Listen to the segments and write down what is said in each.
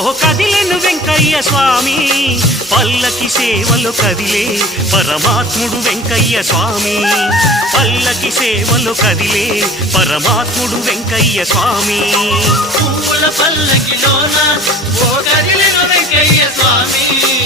ఓ కదిలెను వెంకయ్య స్వామి. పల్లకి సేవలు కదిలే పరమాత్ముడు వెంకయ్య స్వామి. పల్లకి సేవలు కదిలే పరమాత్ముడు వెంకయ్య స్వామి. పువ్వుల పల్లకిలోన ఓ వెంకయ్య స్వామి.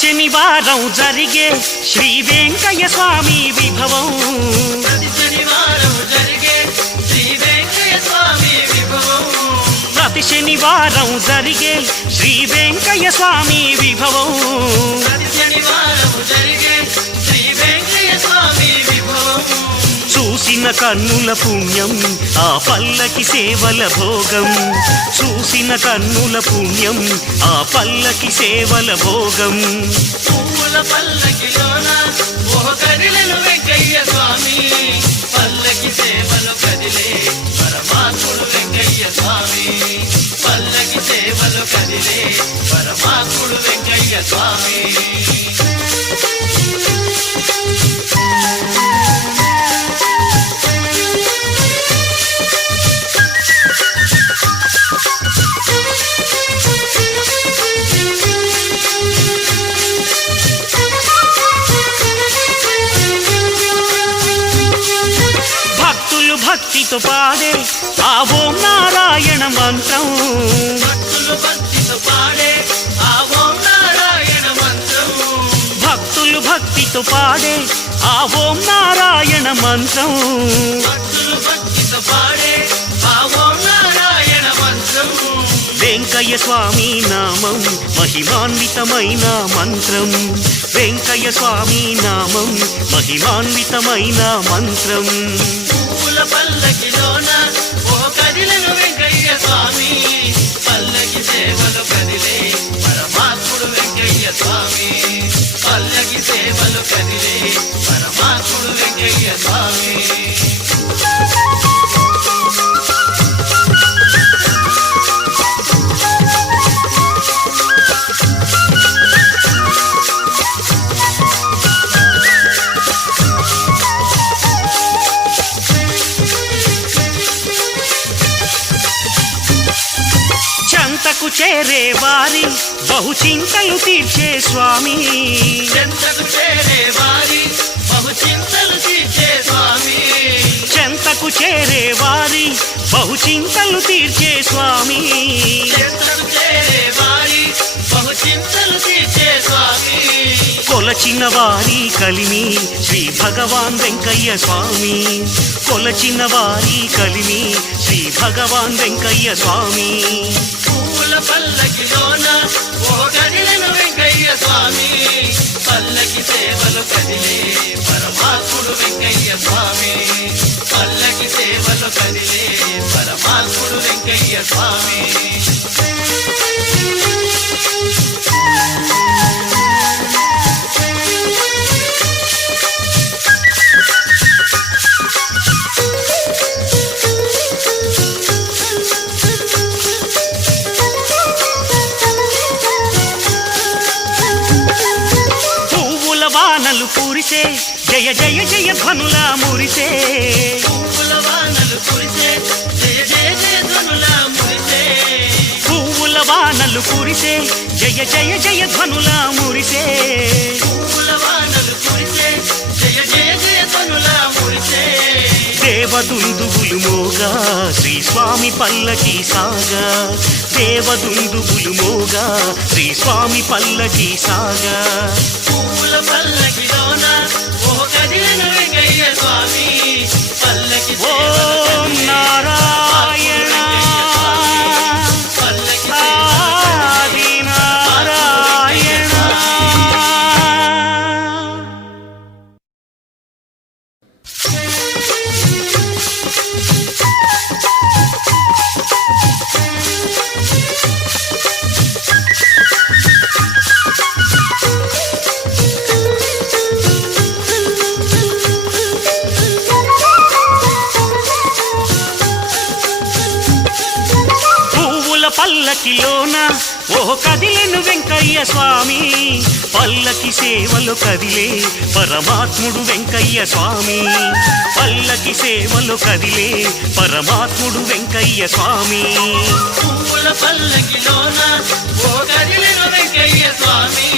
శనివారం జరిగే శ్రీ వెంకయ్య స్వామి విభవం. ప్రతి శనివారం జరిగే శ్రీ వెంకయ్య స్వామి విభవం. చూసిన కన్నుల పుణ్యం ఆ పల్లకి సేవల భోగం. చూసిన కన్నుల పుణ్యం ఆ పల్లకి సేవల భోగం. పువ్వుల పల్లకిలోన ఓ కదిలను వెంకయ్య స్వామి. పల్లకి సేవలు కదిలే పరమాత్ముడు వెంకయ్య స్వామి. పల్లకి సేవలు కదిలే పరమాత్ముడు వెంకయ్య స్వామి. భక్తులు భక్తితో పాడే ఆ ఓం నారాయణ మంత్రం. భక్తులు భక్తితో పాడే ఆ ఓం నారాయణ మంత్రం. భక్తులు భక్తితో పాడే ఆ ఓం నారాయణ మంత్రం. భక్తులు భక్తితో పాడే ఆ ఓం నారాయణ మంత్రం. వెంకయ్య స్వామి నామం మహిమాన్వితమైన మంత్రం. వెంకయ్య స్వామి నామం మహిమాన్వితమైన మంత్రం. పువ్వుల పల్లకిలోన ఓ కదిలను వెంకయ్య స్వామి. పల్లకి సేవలు కదిలే పరమాత్ముడు వెంకయ్య స్వామి. పల్లకి సేవలు కదిలే చేరే వారి బహు చింతలు తీర్చే స్వామి. చెంతకు చేరే వారి బహు చింతలు తీర్చే స్వామి. చెంతకు చేరే వారి బహు చింతలు తీర్చే స్వామి. చెంతకు చేరే వారి బహు చింతలు తీర్చే స్వామి. కొలచిన వారి కలిమి శ్రీ భగవాన్ వెంకయ్య స్వామి. కొలచిన వారి కలిమి శ్రీ భగవాన్ వెంకయ్య స్వామి. పల్లకిలోన ఓ కదిలను వెంకయ్య స్వామి. పల్లకి సేవలు కదిలే పరమాత్ముడు వెంకయ్య స్వామి. పల్లకి సేవలు కదిలే పరమాత్ముడు వెంకయ్య స్వామి. వానలు కురిసే జయ జయ జయ ధ్వనుల మురితే పువ్వుల వానలు కురిసే జయ జయ జయ ధ్వనుల మురితే పువ్వుల వానలు కురిసే జయ జయ జయ ధ్వనుల మురితే పువ్వుల వానలు కురిసే జయ జయ జయ ధ్వనుల మురితే దేవదుందుబులు మోగా శ్రీ స్వామి పల్లకి సాగా. దేవదుందుబులు మోగా శ్రీ స్వామి పల్లకి సాగా. పువ్వుల పల్లకిలోన ఓ కదిలిన వెంకయ్య స్వామి. పల్లకి ఓం నారాయణ పల్లకిలోన ఓ కదిలెను వెంకయ్య స్వామి. పల్లకి సేవలు కదిలే పరమాత్ముడు వెంకయ్య స్వామి. పల్లకి సేవలు కదిలే పరమాత్ముడు వెంకయ్య స్వామి. పూల పల్లకిలోన ఓ కదిలెను వెంకయ్య స్వామి.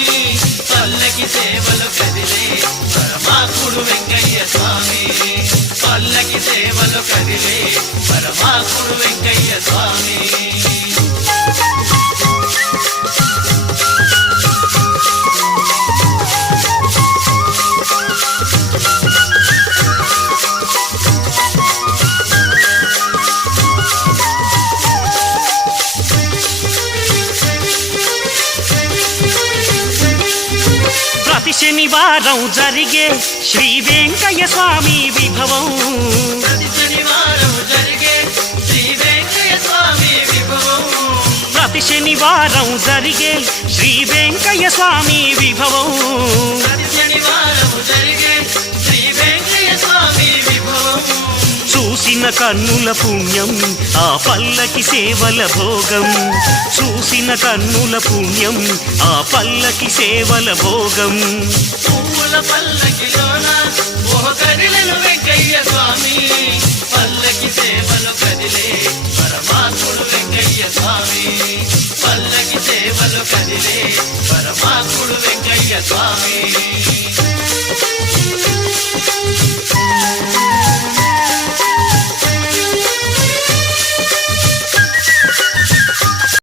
పల్లకి సేవలు కదిలే పరమాత్ముడు వెంకయ్య స్వామి. పల్లకి సేవలు కదిలే పరమాత్ముడు వెంకయ్య స్వామి. శనివారం జరిగే శ్రీ వెంకయ్య స్వామి విభవం. ప్రతి శనివారం జరిగే శ్రీ వెంకయ్య స్వామి విభవం. చూసిన కన్నుల పుణ్యం ఆ పల్లకి సేవల భోగం. చూసిన కన్నుల పుణ్యం ఆ పల్లకి సేవల భోగం. పువ్వుల పల్లకిలోన ఓ కదిలిన వెంకయ్య స్వామి. పల్లకి సేవలు కదిలే పరమాత్ముడు వెంకయ్య స్వామి. పల్లకి సేవలు కదిలే పరమాత్ముడు వెంకయ్య స్వామి.